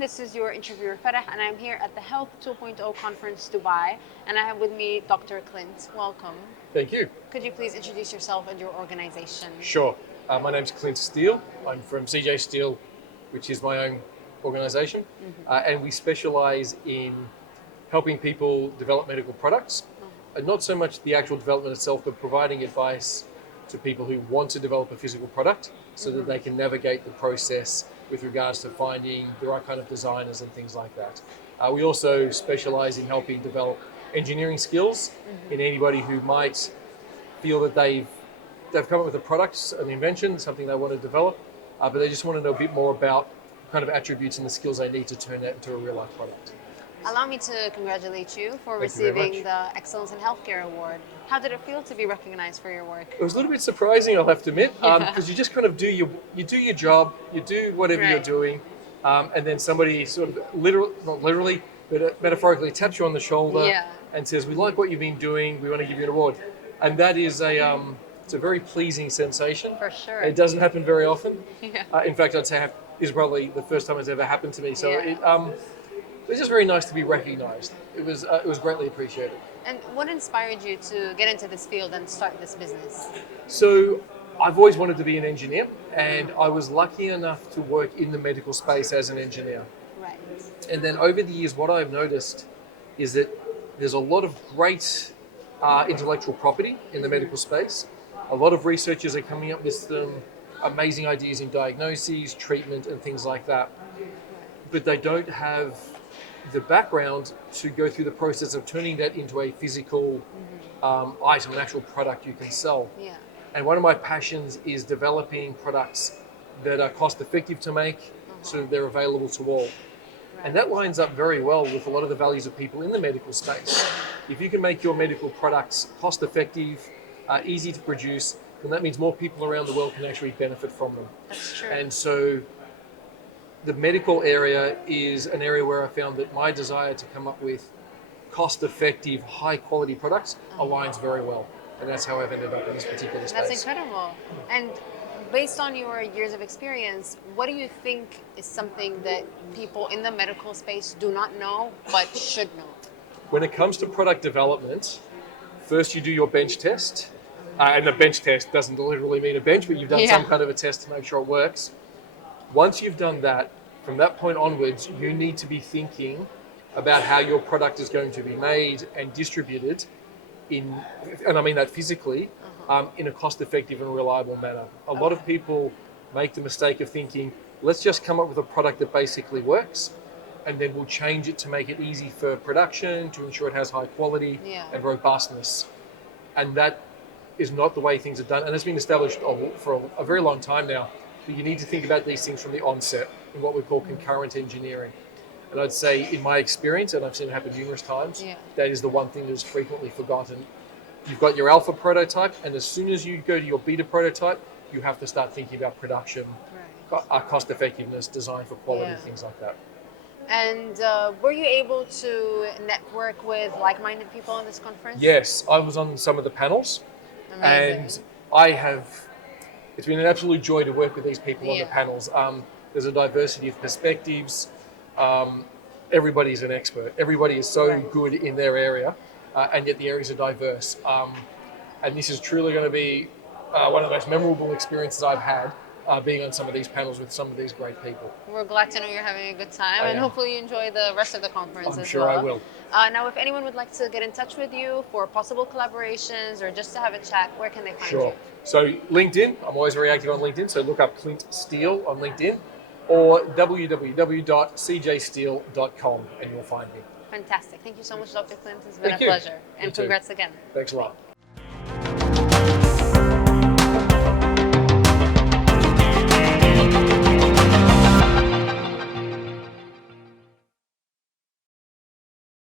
everyone. This is your interviewer Farah, and I'm here at the Health 2.0 Conference Dubai, and I have with me Dr. Clint. Welcome. Thank you. Could you please introduce yourself and your organization? Sure. My name's Clint Steele. I'm from CJSteele, which is my own organization, and we specialize in helping people develop medical products. And not so much the actual development itself, but providing advice to people who want to develop a physical product so that they can navigate the process with regards to finding the right kind of designers and things like that. We also specialize in helping develop engineering skills in anybody who might feel that they've come up with a product, an invention, something they want to develop, but they just want to know a bit more about kind of attributes and the skills they need to turn that into a real life product. Allow me to congratulate you for Thank you very receiving much. the Excellence in Healthcare Award. How did it feel to be recognized for your work? It was a little bit surprising, I'll have to admit, because you just kind of do your job, you do whatever you're Right. doing, and then somebody sort of not literally, but metaphorically taps you on the shoulder Yeah. and says, "We like what you've been doing. We want to give you an award," and that is it's a very pleasing sensation. For sure. It doesn't happen very often. Yeah. In fact, I'd say is probably the first time it's ever happened to me. So Yeah. it was just very nice to be recognised. It was greatly appreciated. And what inspired you to get into this field and start this business? So I've always wanted to be an engineer, and I was lucky enough to work in the medical space as an engineer. Right. And then over the years, what I've noticed is that there's a lot of great intellectual property in the medical space. A lot of researchers are coming up with some amazing ideas in diagnoses, treatment, and things like that. But they don't have the background to go through the process of turning that into a physical item, an actual product you can sell. Yeah. And one of my passions is developing products that are cost effective to make so that they're available to all. And that lines up very well with a lot of the values of people in the medical space. If you can make your medical products cost effective, easy to produce, then that means more people around the world can actually benefit from them. That's true. And so the medical area is an area where I found that my desire to come up with cost-effective, high-quality products aligns very well. And that's how I've ended up in this particular space. That's incredible. And based on your years of experience, what do you think is something that people in the medical space do not know but should know? When it comes to product development, first you do your bench test. And a bench test doesn't literally mean a bench, but you've done some kind of a test to make sure it works. Once you've done that, from that point onwards, you need to be thinking about how your product is going to be made and distributed and I mean that physically, in a cost-effective and reliable manner. A lot of people make the mistake of thinking, let's just come up with a product that basically works, and then we'll change it to make it easy for production, to ensure it has high quality and robustness. And that is not the way things are done. And it's been established for a very long time now. But you need to think about these things from the onset in what we call concurrent engineering. And I'd say, in my experience, and I've seen it happen numerous times, that is the one thing that is frequently forgotten. You've got your alpha prototype, and as soon as you go to your beta prototype, you have to start thinking about production, cost effectiveness, design for quality, things like that. And were you able to network with like-minded people in this conference? Yes, I was on some of the panels. Amazing. And it's been an absolute joy to work with these people on the panels. There's a diversity of perspectives. Everybody's an expert. Everybody is so good in their area, and yet the areas are diverse. And this is truly going to be one of the most memorable experiences I've had, being on some of these panels with some of these great people. We're glad to know you're having a good time, and hopefully you enjoy the rest of the conference as well. I'm sure I will. Now, if anyone would like to get in touch with you for possible collaborations or just to have a chat, where can they find you? So LinkedIn, I'm always very active on LinkedIn, so look up Clint Steele on LinkedIn, or www.cjsteele.com, and you'll find me. Fantastic. Thank you so much, Dr. Clint. It's been Thank a you. pleasure. And congrats again. Thanks a lot.